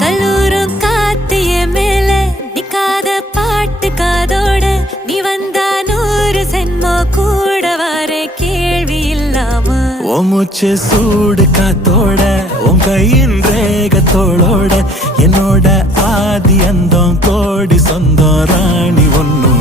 கல்லூரும் காத்திய மேல நிக்காத பாட்டு காதோட நீ வந்தா 100 சென்மோ கூட வர கேள்வி இல்லாம உன் மூச்சு சூடு காத்தோட உன் கையின் ரேகத்தோளோட என்னோட ஆதி அந்தம் கோடி சொந்தம் ராணி ஒன்னும்